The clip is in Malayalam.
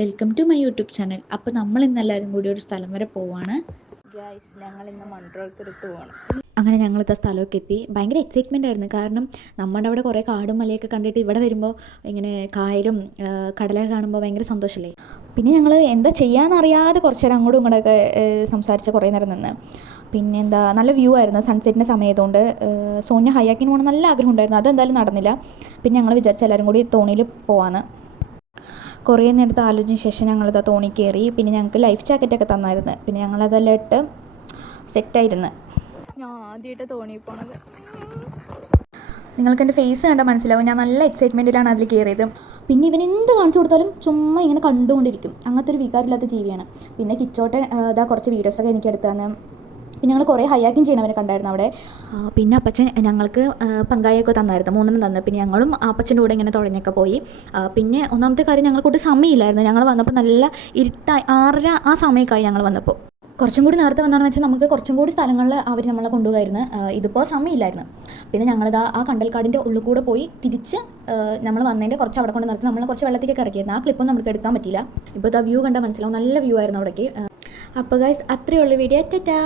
Welcome to my YouTube channel. അപ്പോൾ നമ്മൾ ഇന്ന് എല്ലാവരും കൂടി ഒരു സ്ഥലം വരെ പോവാണ്. ഗൈസ്, ഞങ്ങൾ ഇന്ന് മൺട്രോത്തുരുത്ത് പോകണം. അങ്ങനെ ഞങ്ങളിത്തെ സ്ഥലമൊക്കെ എത്തി. ഭയങ്കര എക്സൈറ്റ്മെൻ്റ് ആയിരുന്നു. കാരണം നമ്മുടെ അവിടെ കുറേ കാടും മലയൊക്കെ കണ്ടിട്ട് ഇവിടെ വരുമ്പോൾ ഇങ്ങനെ കായലും കടലൊക്കെ കാണുമ്പോൾ ഭയങ്കര സന്തോഷമല്ലേ. പിന്നെ ഞങ്ങൾ എന്താ ചെയ്യാമെന്നറിയാതെ കുറച്ച് നേരം അങ്ങോട്ടും ഇങ്ങോട്ടൊക്കെ സംസാരിച്ച് കുറേ നേരം നിന്ന്. പിന്നെ എന്താ നല്ല വ്യൂ ആയിരുന്നു സൺസെറ്റിൻ്റെ സമയത്തുകൊണ്ട്. സോനിയ ഹയാക്കിന് പോകണം നല്ല ആഗ്രഹം ഉണ്ടായിരുന്നു, അതെന്തായാലും നടന്നില്ല. പിന്നെ ഞങ്ങൾ വിചാരിച്ച എല്ലാവരും കൂടി തോണിയിൽ പോവാന്ന്. കുറേ നേരത്തെ ആലോചിച്ച ശേഷം ഞങ്ങളിതാ തോണി കയറി. പിന്നെ ഞങ്ങൾക്ക് ലൈഫ് ജാക്കറ്റൊക്കെ തന്നായിരുന്നു. പിന്നെ ഞങ്ങളതെല്ലാം ഇട്ട് സെറ്റായിരുന്നു. ഞാൻ ആദ്യമായിട്ട് തോണി പോണത്. നിങ്ങൾക്ക് എൻ്റെ ഫേസ് കണ്ടാൽ മനസ്സിലാവും, ഞാൻ നല്ല എക്സൈറ്റ്മെൻറ്റിലാണ് അതിൽ കയറിയത്. പിന്നെ ഇവൻ എന്ത് കാണിച്ചു കൊടുത്താലും ചുമ്മാ ഇങ്ങനെ കണ്ടുകൊണ്ടിരിക്കും. അങ്ങനത്തെ ഒരു വികാരമില്ലാത്ത ജീവിയാണ്. പിന്നെ കിച്ചോട്ടൻ ഇതാ കുറച്ച് വീഡിയോസൊക്കെ എനിക്ക് എടുത്തു തന്നെ. പിന്നെ ഞങ്ങൾ കുറേ ഹയാക്കിങ് ചെയ്യണവരെ കണ്ടായിരുന്നു അവിടെ. പിന്നെ അപ്പച്ചൻ ഞങ്ങൾക്ക് പങ്കായൊക്കെ തന്നായിരുന്നു, 3 തന്നു. പിന്നെ ഞങ്ങളും അപ്പച്ചൻ്റെ കൂടെ ഇങ്ങനെ തുഴഞ്ഞൊക്കെ പോയി. പിന്നെ ഒന്നാമത്തെ കാര്യം, ഞങ്ങൾക്കൊട്ട് സമയമില്ലായിരുന്നു. ഞങ്ങൾ വന്നപ്പോൾ നല്ല ഇരുട്ടായി, 6:30 ആ സമയമൊക്കെയായി ഞങ്ങൾ വന്നപ്പോൾ. കുറച്ചും കൂടി നേരത്തെ വന്നാണെന്ന് വെച്ചാൽ നമുക്ക് കുറച്ചും കൂടി സ്ഥലങ്ങളിൽ അവർ നമ്മളെ കൊണ്ടുപോകായിരുന്നു. ഇതിപ്പോൾ സമയമില്ലായിരുന്നു. പിന്നെ ഞങ്ങളിതാ ആ കണ്ടൽക്കാടിൻ്റെ ഉള്ളിൽ കൂടെ പോയി തിരിച്ച് നമ്മൾ വന്നതിൻ്റെ കുറച്ച് അവിടെ കൊണ്ട് നിർത്തി നമ്മൾ കുറച്ച് വെള്ളത്തിലേക്ക് ഇറക്കിയിരുന്നു. ആ ക്ലിപ്പൊന്നും നമുക്ക് എടുക്കാൻ പറ്റില്ല. ഇപ്പോൾ ഇതാ വ്യൂ കണ്ടാൽ മനസ്സിലാവും, നല്ല വ്യൂ ആയിരുന്നു അവിടേക്ക്. അപ്പോൾ ഗൈസ്, അത്രയേ ഉള്ളൂ വീഡിയോ. ടാറ്റാ.